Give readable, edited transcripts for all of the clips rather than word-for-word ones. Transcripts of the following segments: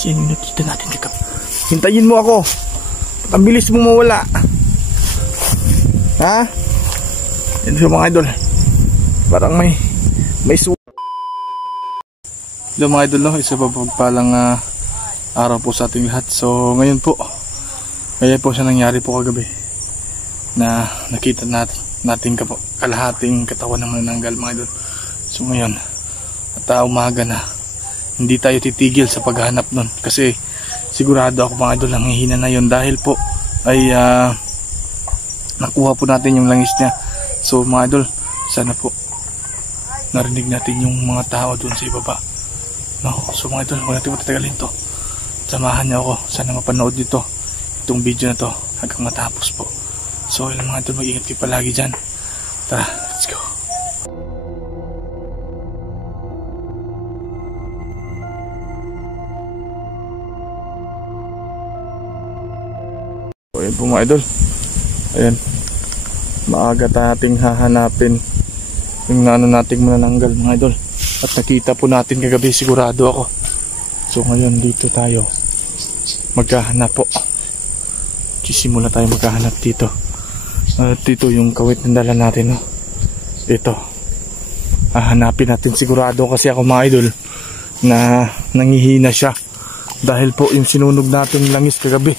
Yan yung nakita natin kagabi. Hintayin mo ako. Ang bilis mo mawala. Ha? Yan siya mga idol. Parang may Hello mga idol, no? Isa pa pagpalang araw po sa ating lahat. So ngayon po, kaya po siya nangyari po kagabi na nakita natin kalahating katawan ng manananggal mga idol. So ngayon at umaga na, hindi tayo titigil sa paghahanap nun kasi sigurado ako mga idol, nanghihina na yun dahil po ay nakuha po natin yung langis niya. So mga idol, sana po narinig natin yung mga tao dun sa ibaba, no? So mga idol, huwag natin matatagalin to. Samahan niyo ako, sana mapanood nito itong video na to hanggang matapos po. So yun mga idol, mag-ingat kayo palagi dyan. Tara, let's go. So yun po mga idol, ayan, maaga nating hahanapin yung nating manananggal mga idol. At nakita po natin kagabi, sigurado ako. So ngayon dito tayo maghahanap po. Sisimula tayo maghahanap dito. At dito yung kawit ng dala natin, no? Ito, hahanapin natin sigurado kasi ako mga idol na nangihina siya dahil po yung sinunog natin langis kagabi.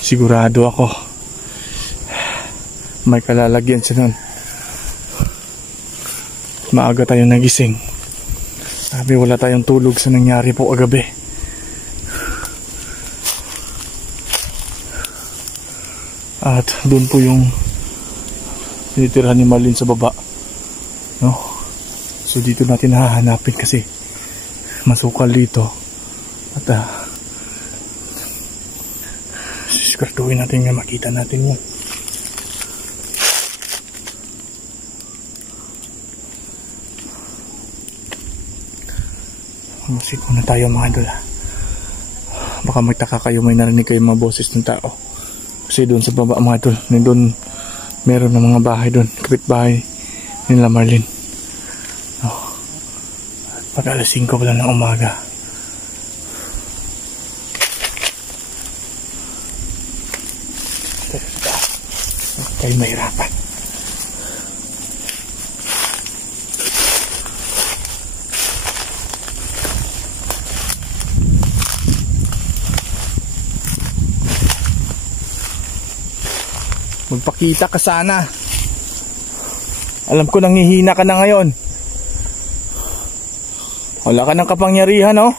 Sigurado ako may kalalagyan siya nun. Maaga tayo nagising. Sabi wala tayong tulog sa nangyari po kagabi. At doon po yung tinitirhan ni Marlene sa baba, no? So dito natin hahanapin kasi masukal dito. At sisiguraduhin natin na makita natin yun. Musik muna tayo mga idol. Baka magtaka kayo, may narinig kayo mga boses ng tao. Kasi doon sa baba mga idol, doon meron ng mga bahay doon, kapitbahay nila Marlene. Pag alas 5 pa lang ng umaga. Kayo mahirapan. Magpakita ka sana. Alam ko nanghihina ka na ngayon. Wala ka ng kapangyarihan, no?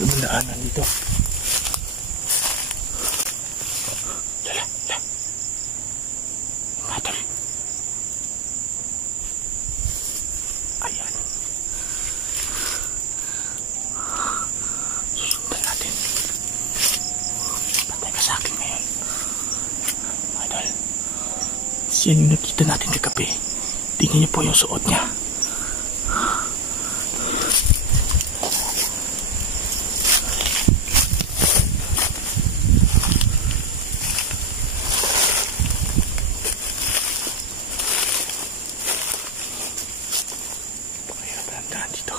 Lumandaanan dito. Yan yung nakita natin kagabi. Tingnan niyo po yung suot niya. Pakihapin dito.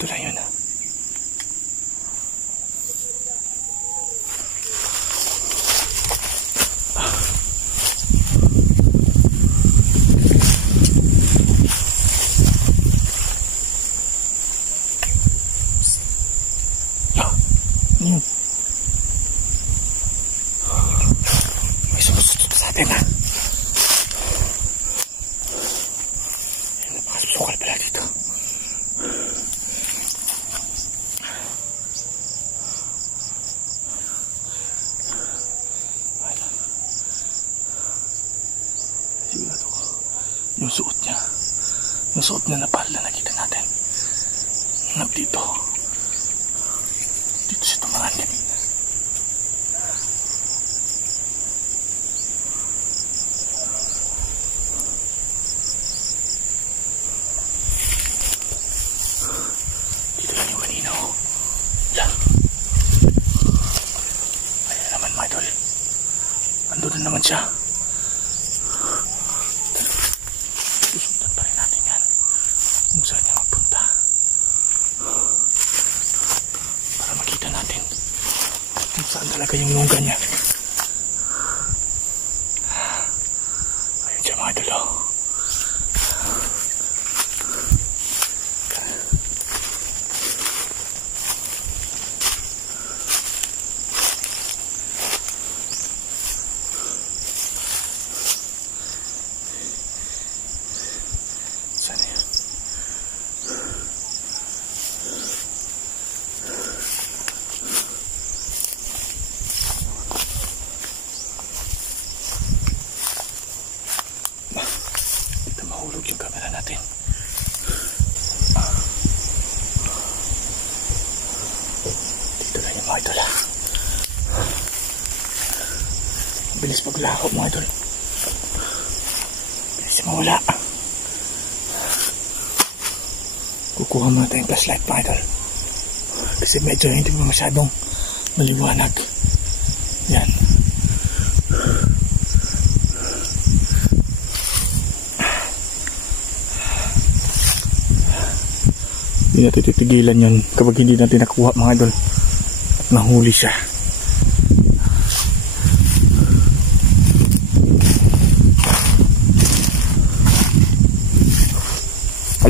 Ito lang yun. Yun. May sumusot sa atin, ha? Napakasukal pala dito. Sigurado ko yung suot niya na pala nakita natin dito. Abangan kanina. Dito lang yung kanina, oh. Yan. Ayan na naman, mga idol. Andun na naman siya. Susundan pa rin natin yan. Kung saan niya magpunta. Para makita natin kung saan talaga yung lungga niya. Ayun siya, mga idol, oh. Saan yan? Dito mahulog yung camera natin. Dito lang yung mga idol, ha. Bilis paglaho, mga idol. Bilis mawala. Kukuha muna tayong flashlight, mga idol. Kasi medyo hindi mo masyadong maliwanag. Yan. Hindi natin titigilan yun kapag hindi natin nakuha, mga idol. At nahuli siya.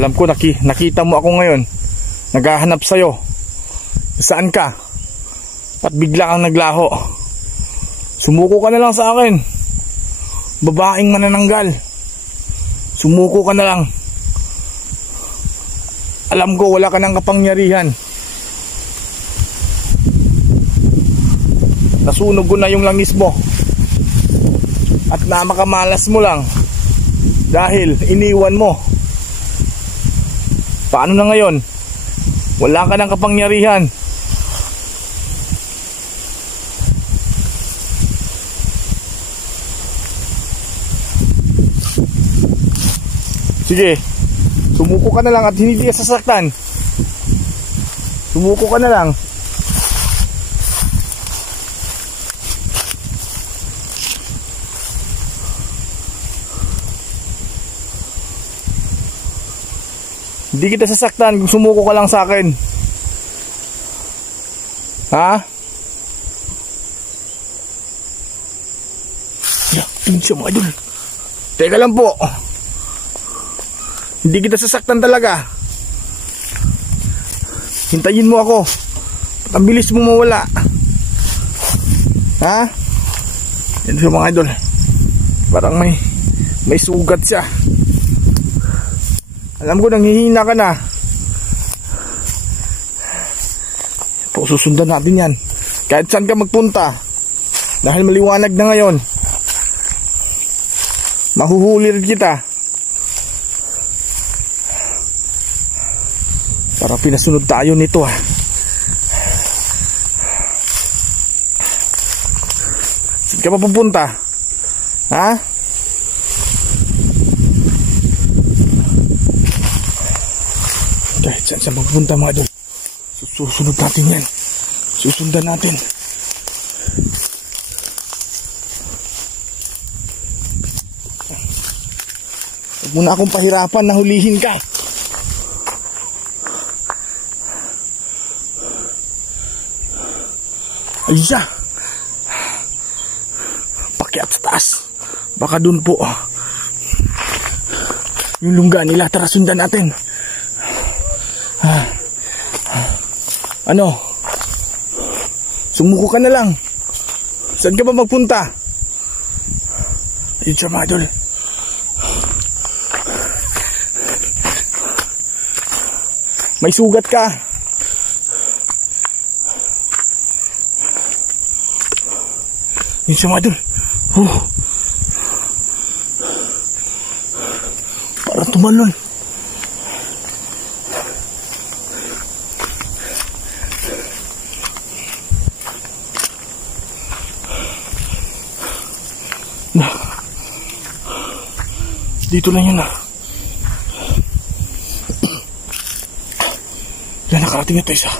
Alam ko, nakita mo ako ngayon. Naghahanap sa'yo. Saan ka? At bigla kang naglaho. Sumuko ka na lang sa akin. Babaeng manananggal. Sumuko ka na lang. Alam ko, wala ka ng kapangyarihan. Nasunog ko na yung langis mo. At namakamalas mo lang. Dahil iniwan mo. Paano na ngayon? Wala ka ng kapangyarihan. Sige, sumuko ka na lang at hindi ka sasaktan. Sumuko ka na lang. Hindi kita sasaktan kung sumuko ka lang sa akin. Ha? Yun siya, mga idol. Teka lang po. Hindi kita sasaktan talaga. Hintayin mo ako. At ang bilis mo mawala. Ha? Yan siya, mga idol. Parang may sugat siya. Alam ko, nanghihina ka na. Ito, susundan natin yan. Kahit saan ka magpunta. Dahil maliwanag na ngayon. Mahuhuli rin kita. Para pinasunod tayo nito, ha. Saan ka mapupunta? Ha? Kahit saan sa magpunta, mga idol. Susunod natin yan. Susundan natin. Huwag mo na akong pahirapan na hulihin ka. Ayun siya. Pakyat sa taas. Baka dun po yung lungga nila. Tara, sundan natin. Ano? Sumuko ka na lang. Saan ka ba magpunta? Ayun siya, mga idol. May sugat ka. Ayun siya, mga idol. Parang tumalon. Dito lang yun ah. Yan, nakarating ito isa.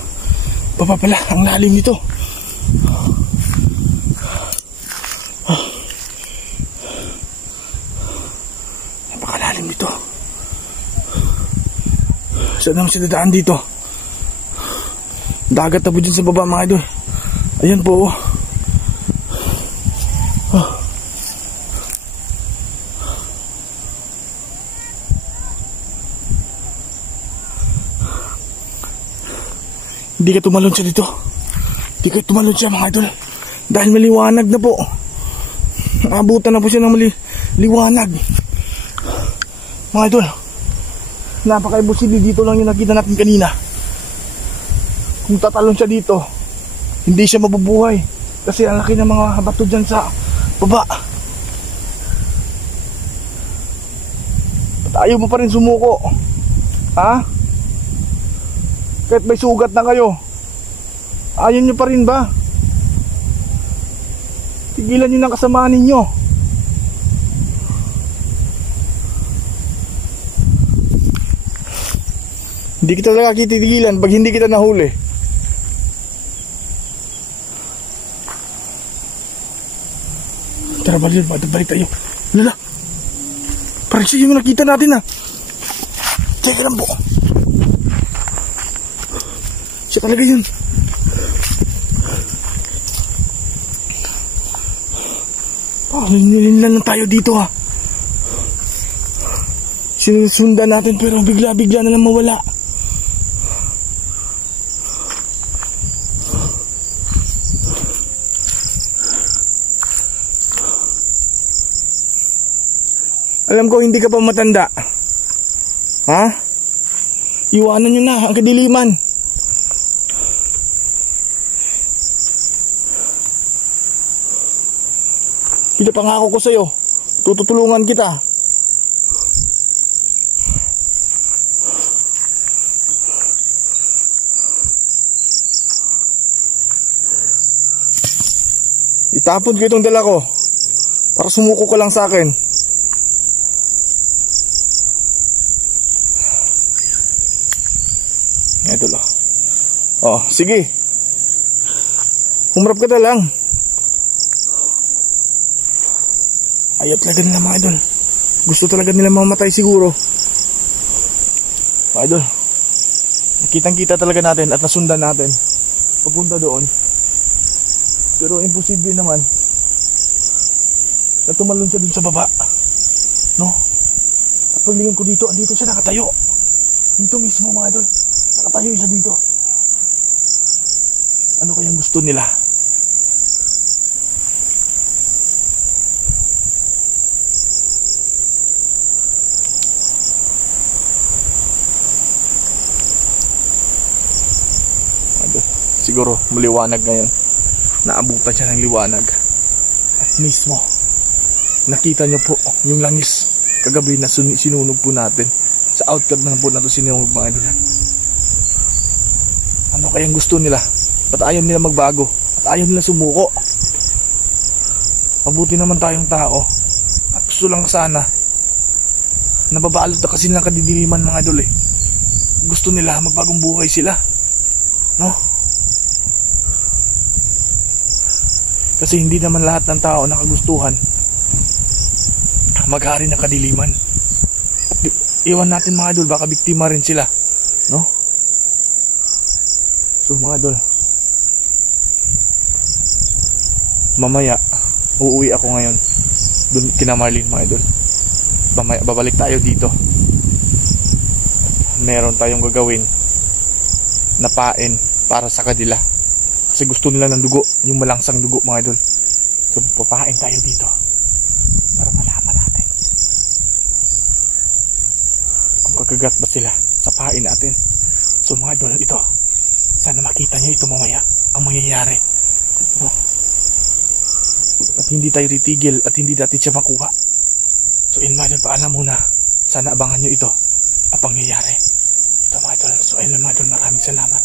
Baba pala, ang lalim nito. Napakalalim nito. Saan naman sila daan dito? Dagat na po dyan sa baba mga idol. Ayan po. Hindi ka tumalon siya dito. Hindi ka tumalon siya mga idol. Dahil maliwanag na po. Abutan na po siya ng maliwanag. Mga idol, napaka-imposible, dito lang yung nakita natin kanina. Kung tatalon siya dito, hindi siya mabubuhay. Kasi ang laki ng mga bato dyan sa baba. Ba't ayaw mo pa rin sumuko? Ha? Kahit may sugat na kayo, ayaw nyo pa rin ba? Tigilan nyo ng kasamaan ninyo. Hindi kita talaga titigilan pag hindi kita nahuli. Tara, balik tayo. Lala, parang siya yung nakita natin ah. Teka lang po. Siya talaga yun. Nililan lang tayo dito ha. Sinusundan natin pero bigla-bigla na lang mawala. Alam ko hindi ka pa matanda. Ha? Iwanan nyo na ang kadiliman. Pinapangako ko sa'yo, tutulungan kita. Itapon ko itong dala ko para sumuko ka lang sa akin. Ito lang. Oh, sige. Humarap ka na lang. Ayaw talaga nila mga idol. Gusto talaga nila mamatay siguro. Mga idol, nakitang-kita talaga natin at nasundan natin papunta doon. Pero imposible naman na tumalon siya dun sa baba. No? At paglingin ko dito, andito siya nakatayo. Dito mismo mga idol, nakatayo siya dito. Ano kayang gusto nila? Siguro maliwanag ngayon. Naabutan siya ng liwanag. At mismo nakita niyo po yung langis kagabi na sinunog po natin. Sa outcome na po natin sinunog mga idol. Ano kayang gusto nila? Ba't ayaw nila magbago? At ayaw nila sumuko? Mabuti naman tayong tao. At gusto lang sana nababalot na kasi ng kadidiliman mga idol eh. Gusto nila magbagong buhay sila. No? Kasi hindi naman lahat ng tao nakagustuhan maghari ng kadiliman. Iwan natin mga idol, baka biktima rin sila. No? So mga idol, mamaya uuwi ako ngayon dun kina Marlene mga idol. Mamaya babalik tayo dito. Meron tayong gagawin na pain para sa kanila. Kasi gusto nila ng dugo, yung malangsang dugo mga idol. So papain tayo dito para malaman natin kung kagagat ba sila sa pain natin. So mga idol, ito, sana makita nyo ito mamaya ang mangyayari. No? At hindi tayo titigil at hindi natin siya makuha. So in mga idol, paalam muna. Sana abangan nyo ito ang pangyayari. Ito mga idol. So ayun mga idol, maraming salamat.